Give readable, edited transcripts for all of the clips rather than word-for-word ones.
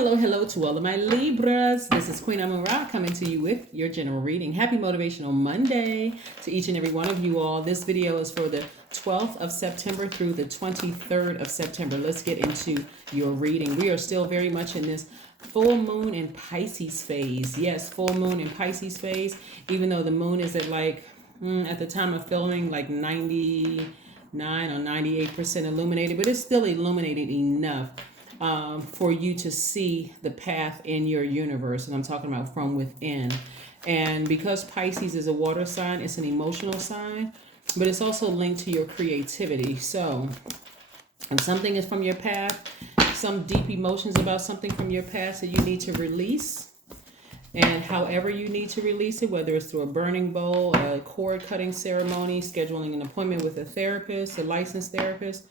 Hello to all of my Libras. This is Queen Amun Ra coming to you with your general reading. Happy Motivational Monday to each and every one of you all. This video is for the 12th of September through the 23rd of September. Let's get into your reading. We are still very much in this full moon in Pisces phase. Yes, full moon in Pisces phase, even though the moon is at at the time of filming, like 99 or 98% illuminated, but it's still illuminated enough for you to see the path in your universe. And I'm talking about from within. And because Pisces is a water sign, it's an emotional sign, but it's also linked to your creativity. So if something is from your past, some deep emotions about something from your past that you need to release, and however you need to release it, whether it's through a burning bowl, a cord cutting ceremony, scheduling an appointment with a therapist, a licensed therapist,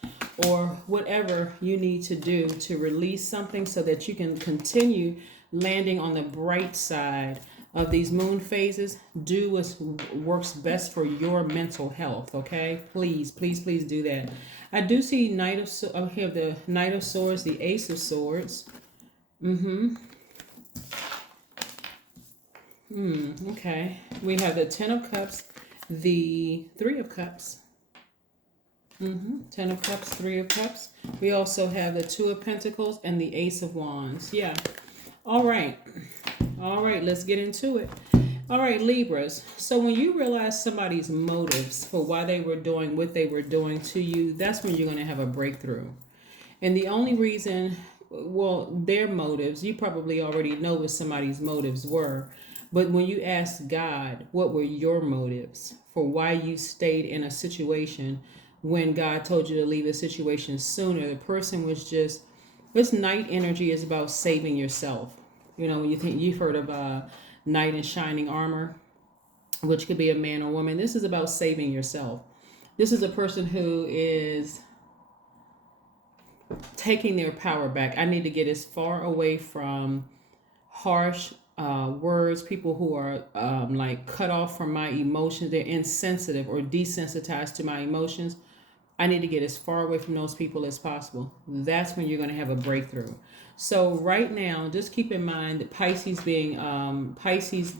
or whatever you need to do to release something so that you can continue landing on the bright side of these moon phases, do what works best for your mental health, okay? Please do that. I do see here the Knight of Swords, the Ace of Swords. Okay. We have the Ten of Cups, the Three of Cups. Ten of Cups, Three of Cups. We also have the Two of Pentacles and the Ace of Wands. Yeah. All right, let's get into it. All right, Libras. So when you realize somebody's motives for why they were doing what they were doing to you, that's when you're going to have a breakthrough. And the only reason, their motives, you probably already know what somebody's motives were. But when you ask God, what were your motives for why you stayed in a situation when God told you to leave a situation sooner? The person was just, this knight energy is about saving yourself. You know, when you think, you've heard of knight in shining armor, which could be a man or woman. This is about saving yourself. This is a person who is taking their power back. I need to get as far away from harsh words, people who are like cut off from my emotions. They're insensitive or desensitized to my emotions. I need to get as far away from those people as possible. That's when you're going to have a breakthrough. So right now, just keep in mind that Pisces being Pisces,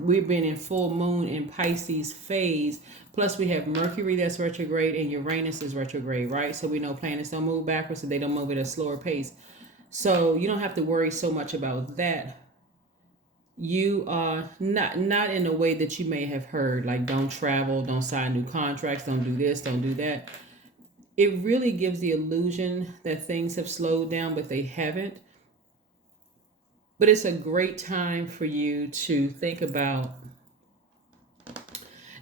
we've been in full moon in Pisces phase. Plus we have Mercury that's retrograde and Uranus is retrograde, right? So we know planets don't move backwards, so they don't move at a slower pace. So you don't have to worry so much about that. You are not in a way that you may have heard, like don't travel, don't sign new contracts, don't do this, don't do that. It really gives the illusion that things have slowed down, but they haven't. But it's a great time for you to think about.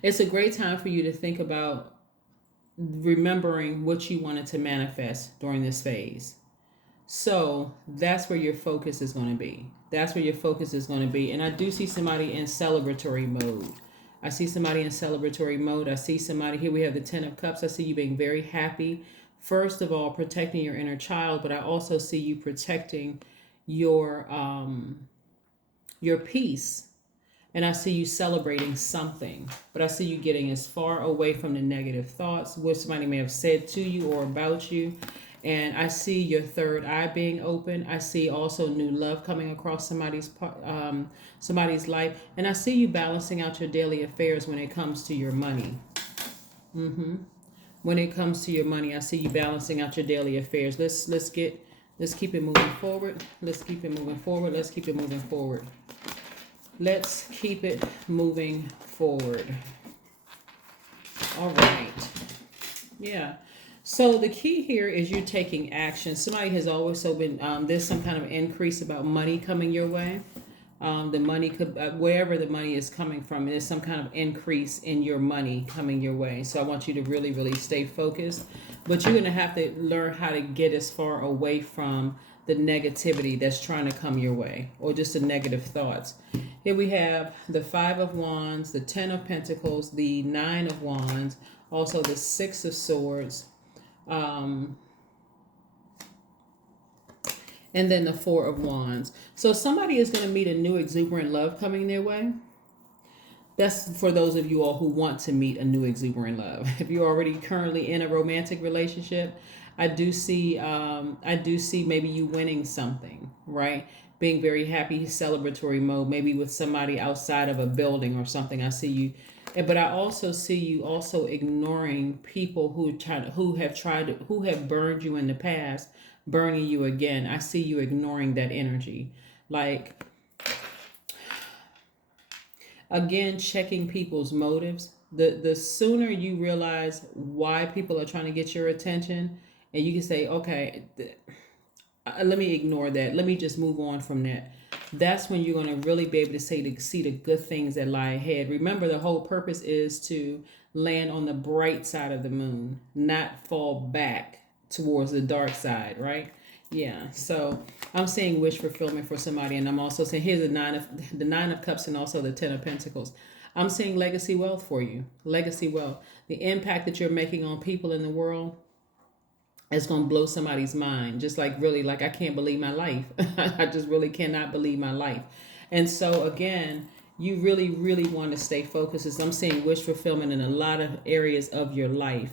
It's a great time for you to think about remembering what you wanted to manifest during this phase. So that's where your focus is going to be. That's where your focus is going to be. And I do see somebody in celebratory mode. I see somebody in celebratory mode. I see somebody, here we have the Ten of Cups. I see you being very happy. First of all, protecting your inner child, but I also see you protecting your peace. And I see you celebrating something, but I see you getting as far away from the negative thoughts, what somebody may have said to you or about you. And I see your third eye being open. I see also new love coming across somebody's life. And I see you balancing out your daily affairs when it comes to your money. When it comes to your money, I see you balancing out your daily affairs. Let's keep it moving forward. Let's keep it moving forward. Let's keep it moving forward. Let's keep it moving forward. All right. Yeah. So the key here is you taking action. Somebody has also been, there's some kind of increase about money coming your way. The money could, wherever the money is coming from, there's some kind of increase in your money coming your way. So I want you to really, really stay focused. But you're going to have to learn how to get as far away from the negativity that's trying to come your way, or just the negative thoughts. Here we have the Five of Wands, the Ten of Pentacles, the Nine of Wands, also the Six of Swords, and then the Four of Wands. So somebody is going to meet a new exuberant love coming their way. That's for those of you all who want to meet a new exuberant love. If you're already currently in a romantic relationship, I do see maybe you winning something, right? Being very happy, celebratory mode, maybe with somebody outside of a building or something. I see you, but I also see you also ignoring people who have burned you in the past, burning you again. I see you ignoring that energy, like, again, checking people's motives. The sooner you realize why people are trying to get your attention, and you can say, okay, let me ignore that, let me just move on from that, that's when you're going to really be able to see the good things that lie ahead. Remember, the whole purpose is to land on the bright side of the moon, not fall back towards the dark side, right? Yeah. So I'm saying wish fulfillment for somebody, and I'm also saying here's the nine of cups and also the 10 of pentacles. I'm saying legacy wealth for you. Legacy wealth. The impact that you're making on people in the world is going to blow somebody's mind. Just like, really, like, I can't believe my life. I just really cannot believe my life. And so again, you really, really want to stay focused. As I'm seeing wish fulfillment in a lot of areas of your life.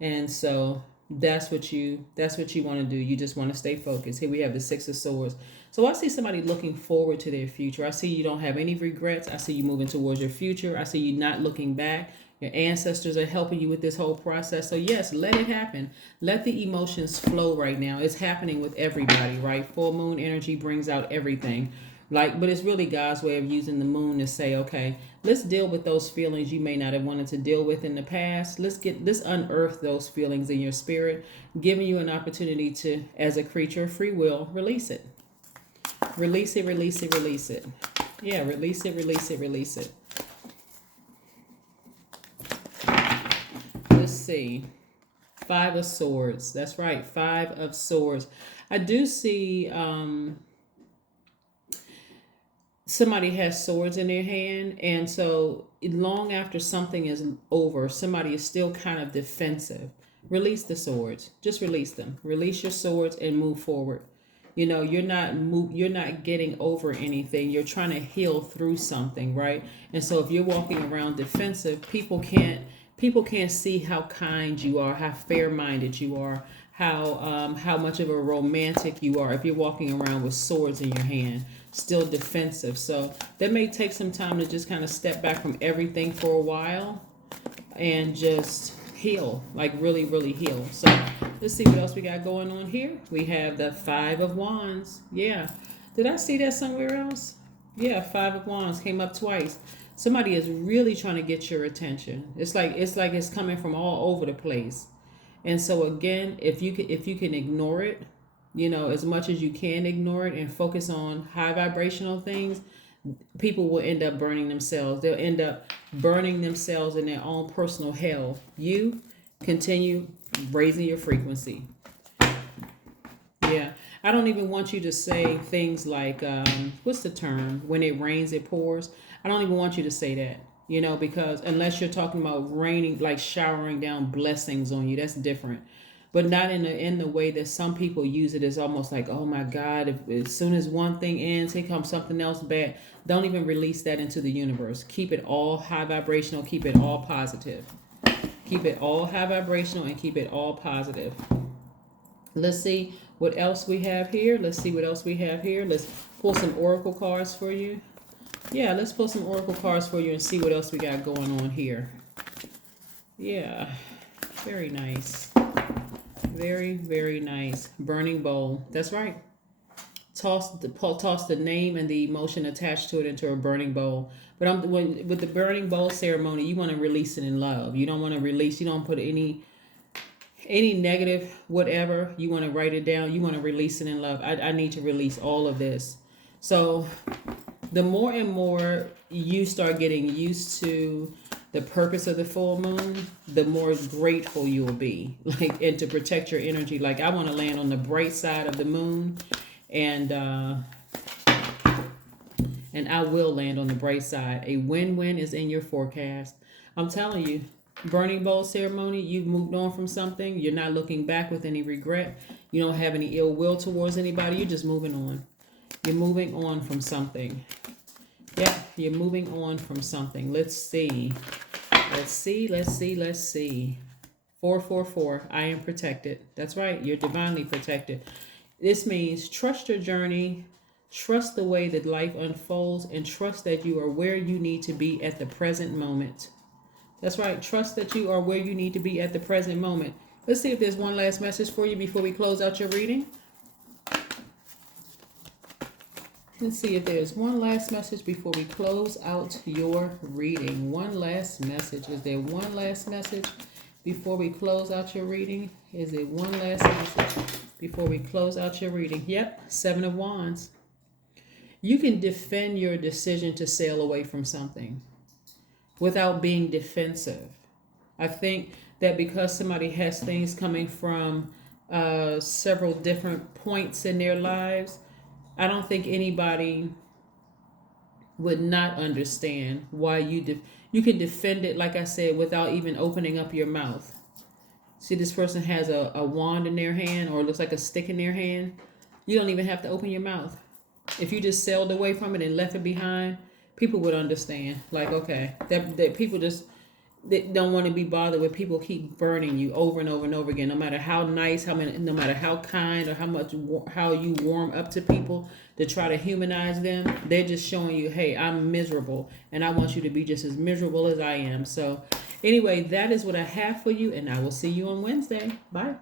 And so that's what you want to do. You just want to stay focused. Here we have the 6 of swords. So I see somebody looking forward to their future. I see you don't have any regrets. I see you moving towards your future. I see you not looking back. Your ancestors are helping you with this whole process. So yes, let it happen. Let the emotions flow right now. It's happening with everybody, right? Full moon energy brings out everything. Like, but it's really God's way of using the moon to say, okay, let's deal with those feelings you may not have wanted to deal with in the past. Let's unearth those feelings in your spirit, giving you an opportunity to, as a creature of free will, release it. Release it, release it, release it. Yeah, release it, release it, release it. Let's see. 5 of swords. That's right. 5 of swords. I do see somebody has swords in their hand, and so long after something is over, somebody is still kind of defensive. Release the swords. Just release them. Release your swords and move forward. You know, you're not getting over anything. You're trying to heal through something, right? And so if you're walking around defensive, people can't see how kind you are, how fair-minded you are, how much of a romantic you are if you're walking around with swords in your hand, still defensive. So that may take some time to just kind of step back from everything for a while and just heal, like really, really heal. So let's see what else we got going on here. We have the 5 of wands. Yeah. Did I see that somewhere else? Yeah, 5 of wands came up twice. Somebody is really trying to get your attention. It's like it's coming from all over the place. And so again, if you can ignore it, you know, as much as you can ignore it and focus on high vibrational things, people will end up burning themselves. They'll end up burning themselves in their own personal hell. You continue raising your frequency. Yeah. I don't even want you to say things like, what's the term? When it rains, it pours. I don't even want you to say that, you know, because unless you're talking about raining, like showering down blessings on you, that's different. But not in the way that some people use it, as almost like, oh my God, if as soon as one thing ends, here comes something else bad. Don't even release that into the universe. Keep it all high vibrational. Keep it all positive. Keep it all high vibrational and keep it all positive. Let's see what else we have here. Let's see what else we have here. Let's pull some oracle cards for you. Yeah, let's pull some oracle cards for you and see what else we got going on here. Yeah, very nice. Very, very nice. Burning bowl. That's right. Toss the name and the emotion attached to it into a burning bowl. But with the burning bowl ceremony, you want to release it in love. You don't want to release. You don't put any negative whatever. You want to write it down. You want to release it in love. I need to release all of this. So the more and more you start getting used to the purpose of the full moon, the more grateful you will be. Like, and to protect your energy. Like, I want to land on the bright side of the moon, and I will land on the bright side. A win-win is in your forecast. I'm telling you, burning bowl ceremony, you've moved on from something. You're not looking back with any regret. You don't have any ill will towards anybody. You're just moving on. You're moving on from something. Yeah, you're moving on from something. Let's see. Let's see. 444. I am protected. That's right. You're divinely protected. This means trust your journey, trust the way that life unfolds, and trust that you are where you need to be at the present moment. That's right. Trust that you are where you need to be at the present moment. Let's see if there's one last message for you before we close out your reading. Let's see if there's one last message before we close out your reading. One last message. Is there one last message before we close out your reading? Is there one last message before we close out your reading? Yep, 7 of Wands. You can defend your decision to sail away from something without being defensive. I think that because somebody has things coming from several different points in their lives, I don't think anybody would not understand why you can defend it, like I said, without even opening up your mouth. See, this person has a wand in their hand, or it looks like a stick in their hand. You don't even have to open your mouth. If you just sailed away from it and left it behind, people would understand. Like, okay, that people just they don't want to be bothered with people keep burning you over and over and over again. No matter how nice, no matter how kind, or how you warm up to people to try to humanize them, they're just showing you, hey, I'm miserable, and I want you to be just as miserable as I am. So, anyway, that is what I have for you, and I will see you on Wednesday. Bye.